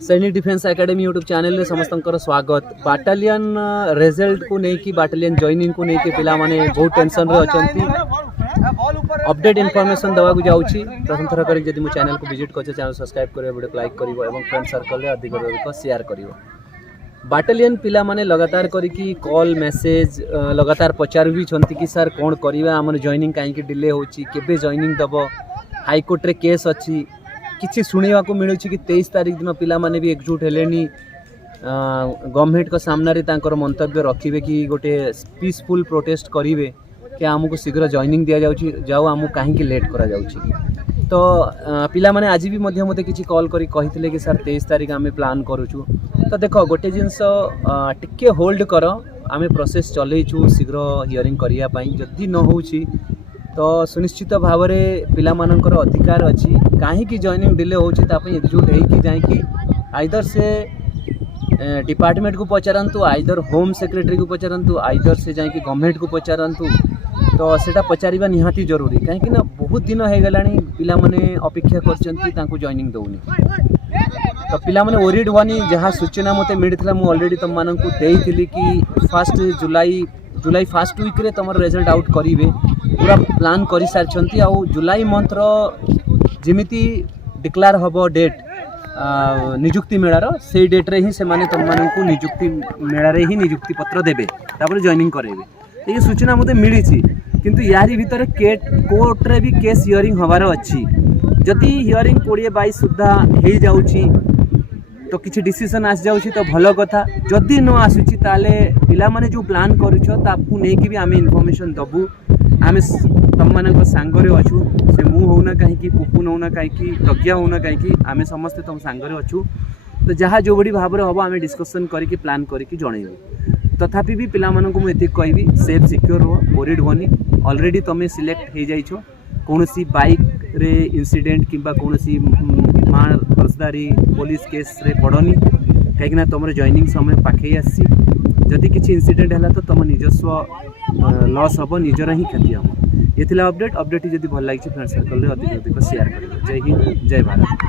सैनिक defence academy YouTube channel समस्त स्वागत। बाटालियन रिजल्ट को लेकिन बाटालियन जॉइनिंग को लेकिन पिला माने बहुत टेंशन रे अछंती। अपडेट इनफॉरमेशन दवा को जाउची। प्रथम थर करी जदि मो चैनल को विजिट करछे चैनल सब्सक्राइब करियो, वीडियो को लाइक करियो एवं फ्रेंड सर्कल रे अधिक अधिक शेयर करियो। बाटालियन पिला माने लगातार करी कि कॉल मेसेज लगातार पचार भी छंती कि सर कोन करिवा, हमर जॉइनिंग काहे कि डिले होची, केबे जॉइनिंग दबो, हाई कोर्ट रे केस अछि। किसी शुणा को मिलूँ कि 23 तारिख दिन पिला माने भी एकजुट हेले गवर्नमेंट को सामने मंतव्य रखिए कि गोटे पीसफुल प्रोटेस्ट करेंगे कि आमको शीघ्र जॉइनिंग दि जाऊ आमको कहीं लेट करा जाउछि। तो पिला माने आज भी मते किसी कॉल करी कहिथिले कि सर 23 तारिख आम प्लान करूँ। तो देख गोटे जिनस टिके होल्ड कर, आम प्रोसेस चलैछु शीघ्र हियरिंग करने जदि न होछि तो सुनिश्चित भाव में पिला मानकर अधिकार अच्छी कहीं जॉइनिंग डिले होची एकजुट होगी जाकि आइदर से डिपार्टमेंट को पचारतु, आइदर होम सेक्रेटरी को पचारतु, आइदर से जाकि गवर्नमेंट को पचारतु। तो सेटा पचारिबा निहाती जरूरी कहीं ना बहुत दिन हो गलानी पिला माने अपेक्षा कर जॉइनिंग दौनी। तो पिला माने ओरिड वानी जहाँ सूचना मते मिलता मुझे ऑलरेडी तुम मानक देइथिली कि फर्स्ट जुलाई फर्स्ट वीक रे तुम रिजल्ट आउट करेंगे पूरा प्लान कर सारी। आ जुलाई मंथर जिमिति डिक्लेयर हम डेट निजुक्ति मेलार से डेट रे ही से माने तुम मानक निजुक्ति मेलार ही निजुक्ति पत्र देबे तापर जॉइनिंग करेंगे। ये सूचना मते मिली किंतु यारी भितर कोर्ट रे भी केस हियरिंग हबार अच्छी। जदि हियरिंग 20-22 सुधा हो जाउछि तो किसी डिसीजन आस जाउछि तो भल कथा। जदि न आसुछि ताले पिला माने जो प्लान करिछ ताकू नै कि भी आमे इन्फॉर्मेशन दबु। आमे तुम मान सांगरे अच्छु, से मु होना कहीं पुपुन होना कहीं प्रज्ञा होना कहीं आमे समस्ते तुम सांगरे अच्छु। तो जहाँ जो बड़ी भाव में हम आम डिस्कसन करके प्लान करके जनइबू। तथापि भी पिला मानक मुझे कहबी सेफ सिक्योर हो, वरीड होनी। ऑलरेडी तुम सिलेक्ट हो जाइछ, कौन सी बाइक रे इंसिडेंट किंबा कौन सी मार फौजदारी पुलिस केस रे पड़नी कहीं तुम जॉइनिंग समय पाखे आसी। जदि किसी इंसिडेंट है तो तुम निजस्व लॉस हम, निजर ही क्षति हम। ये अपडेट जदि भल लगी फ्रेंड सर्कल रे अधिक अधिक शेयर करियो। जय हिंद, जय भारत।